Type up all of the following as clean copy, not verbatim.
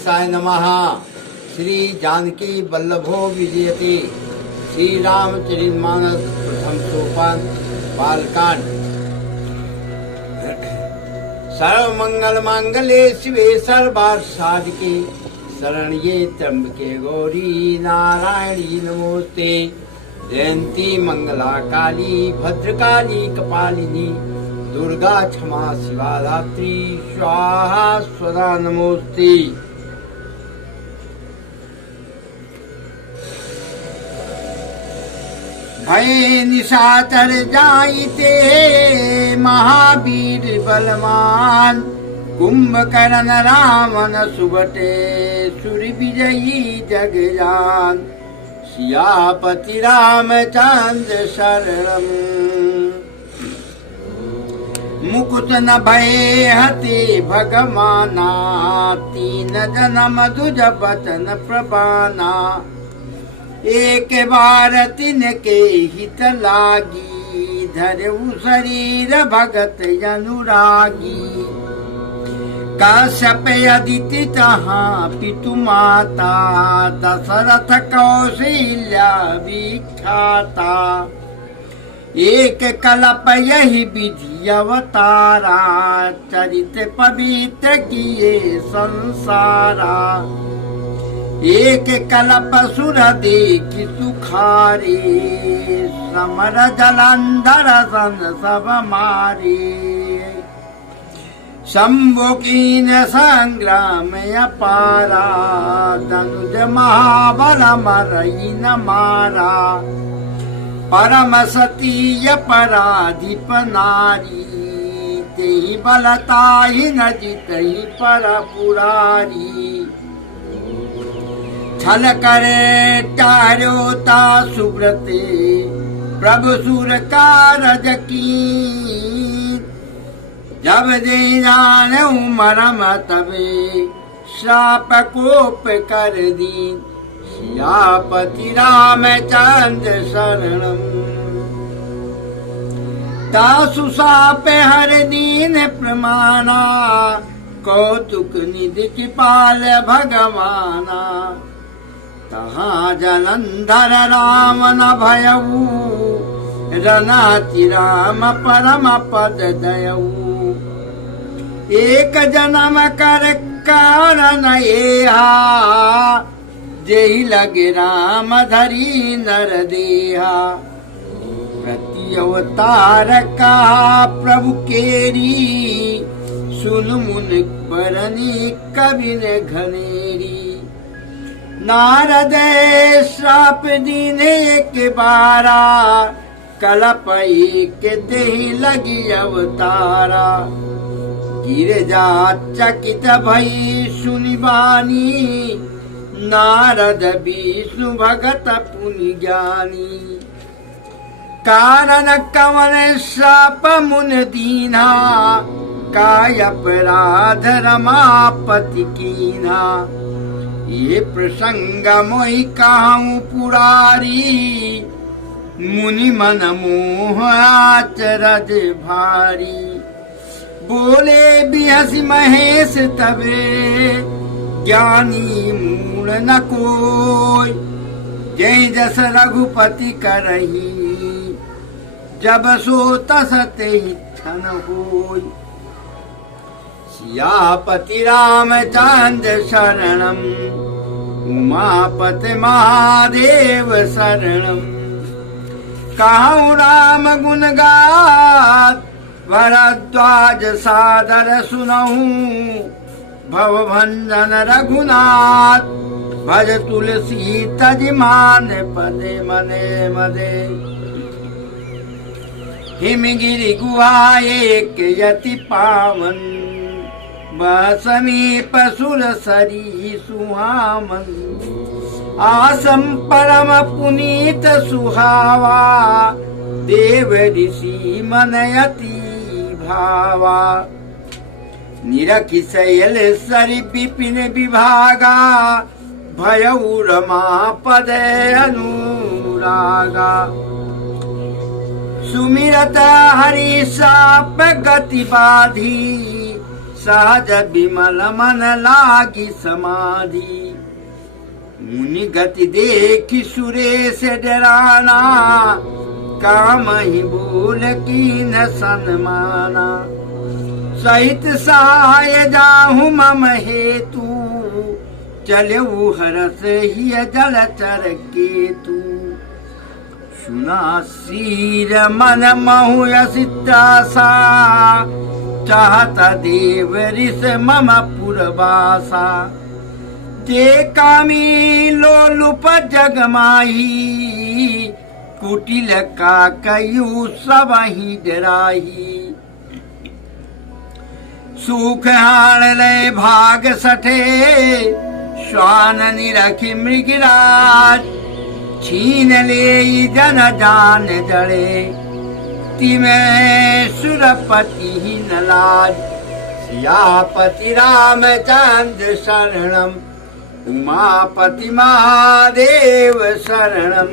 गणेशाय नमः। श्री जानकी वल्लभो विजयते। श्री रामचरितमानस प्रथम सोपान बालकांड। सर्वमंगल मांगल्ये शिवे सर्वार्थ साधके शरण्ये त्र्यंबके गौरी नारायणी नमोस्ते। जयंती मंगला काली भद्रकाली कपालिनी दुर्गा क्षमा शिवा धात्री स्वाहा स्वदा नमोस्ते। भय निशाचर जाइते महावीर बलवान। कुंभकर्ण रावण सुबटे सुर विजयी जगजान। सियापति रामचंद्र शरणम। मुकुट न भय हते भगवाना। तीन जन्म दुज बचन प्रबाना। एक बार तिनके हित लागी। धरऊ शरीर भगत अनुरागी। कश्यप अदिति तहाँ पितु माता। दशरथ कौशल्या विख्याता। एक कल्प यही विधि अवतारा। चरित पवित्र किए संसारा। एक कल्प सुर देखि सुखारे। समर जलंधर सन सब मारे। शंभु कीन संग्राम अपारा। धनुज महाबल मरई न मारा। परम सती पराधिप नारी। तेहि बलताहि न जितहि पर पुरारी। छल करे टार्योता सुब्रते। प्रभु सुर कारज की। जब दे जानऊ मरम तबे। श्राप कोप कर दीन। सियापति रामचंद्र शरणम। तासु साप हर दीन प्रमाना। कौतुक निधि कृपाल भगवाना। तहाँ जलंधर रावण भयऊ। रनाति राम परम पद दयऊ। एक जन्म कर कारण एहा। जेहि लगे राम धरी नर देहा। प्रति अवतार का प्रभु केरी। सुन मुन बरनी कबिन घनेरी। नारद श्राप दीने के बारा। कलप एक देहि लगी अवतारा। गिरजा चकित भई सुनि बानी। नारद विष्णु भगत पुनि ज्ञानी। कारण कवन श्राप मुन दीना। काय अपराध रमापति कीना। ये प्रसंग मोहि कहूँ पुरारी। मुनि मन मोह आचरज भारी। बोले बिहसि महेश तबे। ज्ञानी मूल न कोई। जय जस रघुपति करही। जब सो तस तेहि क्षण होई। सियापति रामचंद्र शरणम। उमापति महादेव शरणम। कहूँ राम गुण गात। भरद्वाज सादर सुनहूँ। भवभंजन रघुनाथ। भज तुलसी तज मान पदे मने मदे। हिमगिरि गुहा एक यति पावन। वह समीप सुर सरी सुहामन। आसम परम पुनीत सुहावा। देव ऋषि मन यति भावा। निरखि शैल सरि विपिन विभागा। भयउ रमापद अनुरागा। सुमिरत हरि साप गति बाधी। सहज विमल मन लागी समाधि। मुनि गति देखी सुरेश डराना, काम ही भूल कीन सन्माना। सहित सहाय जाहु मम हेतु, चलऊ हरस ही जलचर केतु। सुना सीर मन महु यसित्रासा, चाहता देव ऋष मम पुरवासा। जे कामी लोलुप जगमाही, कुटिल का कयू सब ही डराही। सुख हाण ले भाग सठे, श्वान निरखी मृगराज। छीन ले जन जान जड़े, तिमे सुरपति ही न लाज। सियापति रामचंद्र शरणम, उमापति महादेव शरणम।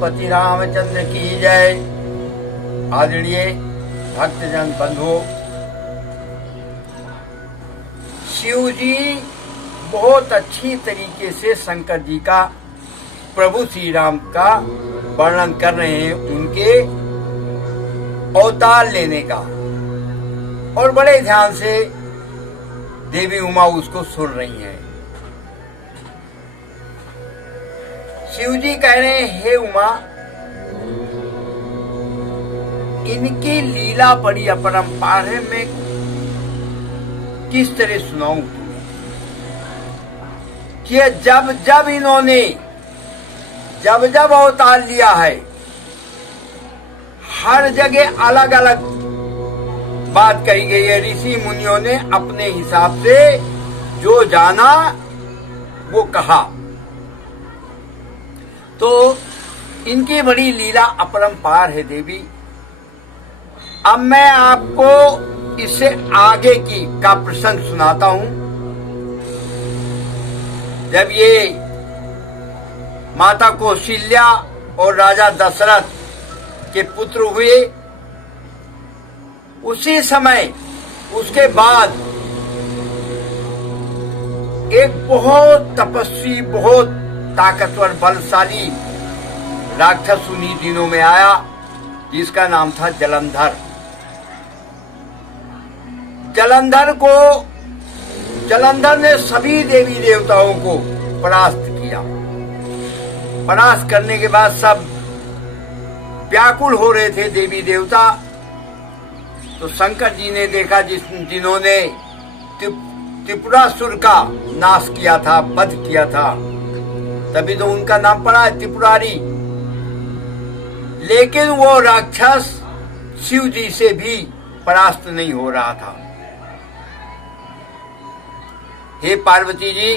पति रामचंद्र की जय। आदरणीय भक्तजन बंधुओं, शिव जी बहुत अच्छी तरीके से शंकर जी का, प्रभु श्री राम का वर्णन कर रहे हैं, उनके अवतार लेने का, और बड़े ध्यान से देवी उमा उसको सुन रही हैं। शिव जी कह रहे हैं, हे उमा, इनकी लीला बड़ी अपरंपार है, मैं किस तरह सुनाऊं तुम्हें कि जब जब इन्होंने जब जब अवतार लिया है, हर जगह अलग अलग बात कही गई है। ऋषि मुनियों ने अपने हिसाब से जो जाना वो कहा। तो इनकी बड़ी लीला अपरंपार है देवी। अब मैं आपको इससे आगे की का प्रसंग सुनाता हूं। जब ये माता कौशल्या और राजा दशरथ के पुत्र हुए, उसी समय उसके बाद एक बहुत तपस्वी, बहुत ताकतवर, बलशाली राक्षस उन्हीं दिनों में आया, जिसका नाम था जलंधर। जलंधर ने सभी देवी देवताओं को परास्त किया। परास्त करने के बाद सब व्याकुल हो रहे थे देवी देवता। तो शंकर जी ने देखा, जिन्होंने त्रिपुरासुर का नाश किया था, वध किया था, तभी तो उनका नाम पड़ा है त्रिपुरारी। लेकिन वो राक्षस शिव जी से भी परास्त नहीं हो रहा था। हे पार्वती जी,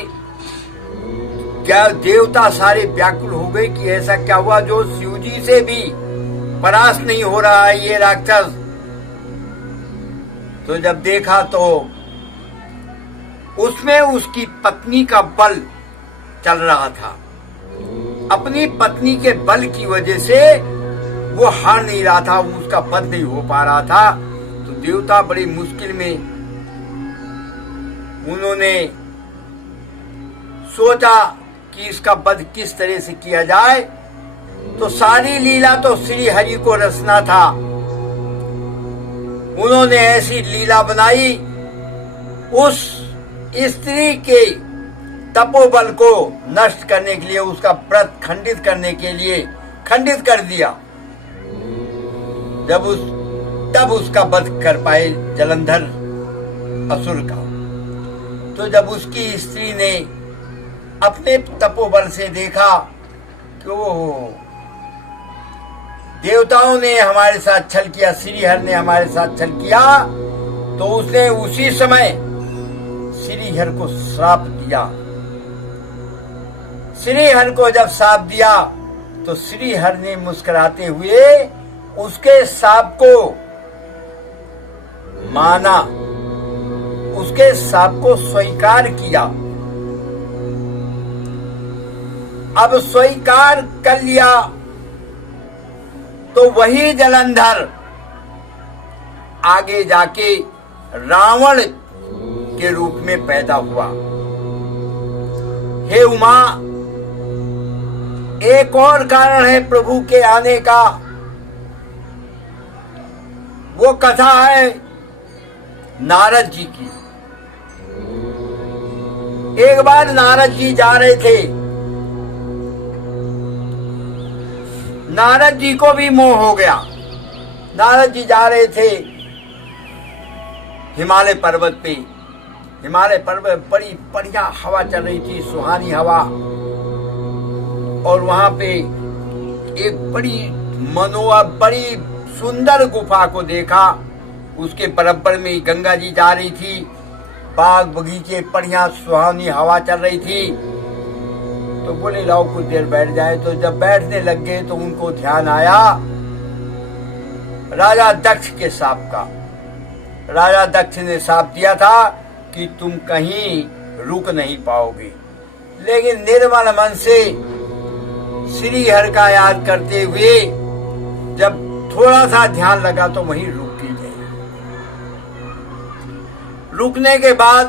क्या देवता सारे व्याकुल हो गए कि ऐसा क्या हुआ जो शिव जी से भी परास्त नहीं हो रहा है ये राक्षस? तो जब देखा तो उसमें उसकी पत्नी का बल चल रहा था। अपनी पत्नी के बल की वजह से वो हार नहीं रहा था, उसका वध नहीं हो पा रहा था। तो देवता बड़ी मुश्किल में, उन्होंने सोचा कि इसका वध किस तरह से किया जाए। तो सारी लीला तो श्री हरि को रचना था। उन्होंने ऐसी लीला बनाई, उस स्त्री के तपोबल को नष्ट करने के लिए, उसका व्रत खंडित करने के लिए खंडित कर दिया। तब उसका वध कर पाए जलंधर असुर का। तो जब उसकी स्त्री ने अपने तपोबल से देखा कि वो देवताओं ने हमारे साथ छल किया, श्रीहरि ने हमारे साथ छल किया, तो उसने उसी समय श्रीहरि को श्राप दिया। श्रीहरि को जब श्राप दिया तो श्रीहरि ने मुस्कुराते हुए उसके श्राप को माना, उसके श्राप को स्वीकार किया। अब स्वीकार कर लिया तो वही जलंधर आगे जाके रावण के रूप में पैदा हुआ। हे उमा, एक और कारण है प्रभु के आने का। वो कथा है नारद जी की। एक बार नारद जी जा रहे थे। नारद जी को भी मोह हो गया। नारद जी जा रहे थे हिमालय पर्वत पे। हिमालय पर्वत बड़ी बढ़िया हवा चल रही थी, सुहानी हवा। और वहां पे एक बड़ी सुंदर गुफा को देखा। उसके बराबर में गंगा जी जा रही थी। बाग बगीचे, बढ़िया सुहानी हवा चल रही थी। तो बोले लाओ कुछ देर बैठ जाए। तो जब बैठने लग गए तो उनको ध्यान आया राजा दक्ष के शाप का। राजा दक्ष ने शाप दिया था कि तुम कहीं रुक नहीं पाओगे। लेकिन निर्मल मन से श्री हरि का याद करते हुए जब थोड़ा सा ध्यान लगा तो वहीं रुक ही गए। रुकने के बाद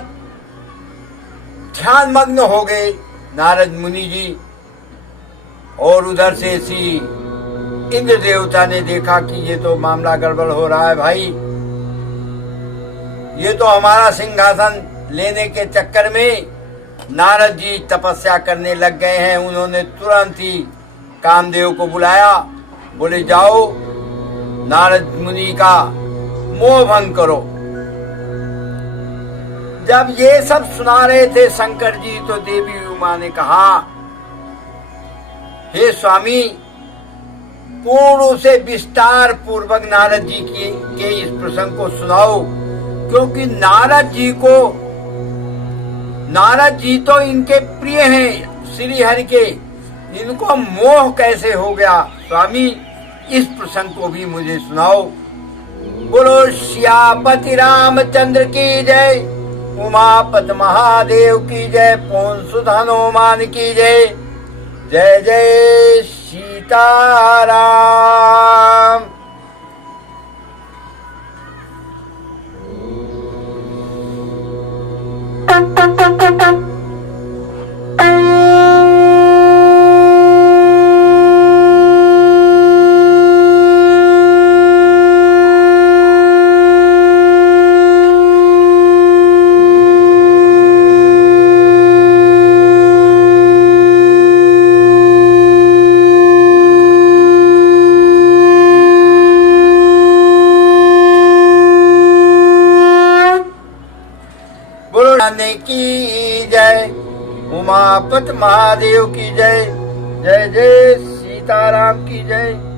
ध्यान मग्न हो गए नारद मुनि जी। और उधर से इंद्र देवता ने देखा कि ये तो मामला गड़बड़ हो रहा है भाई। ये तो हमारा सिंहासन लेने के चक्कर में नारद जी तपस्या करने लग गए हैं। उन्होंने तुरंत ही कामदेव को बुलाया। बोले जाओ नारद मुनि का मोह भंग करो। जब ये सब सुना रहे थे शंकर जी तो देवी उमा ने कहा, हे स्वामी, पूर्ण से विस्तार पूर्वक नारद जी के इस प्रसंग को सुनाओ। क्योंकि नारद जी तो इनके प्रिय हैं श्री हरि के। इनको मोह कैसे हो गया? स्वामी, इस प्रसंग को भी मुझे सुनाओ। बोलो श्यापति रामचंद्र की जय, उमापति महादेव की जय, पवन सुत हनुमान की जय। जय जय सीताराम। की जय, उमापति महादेव की जय। जय जय सीताराम की जय।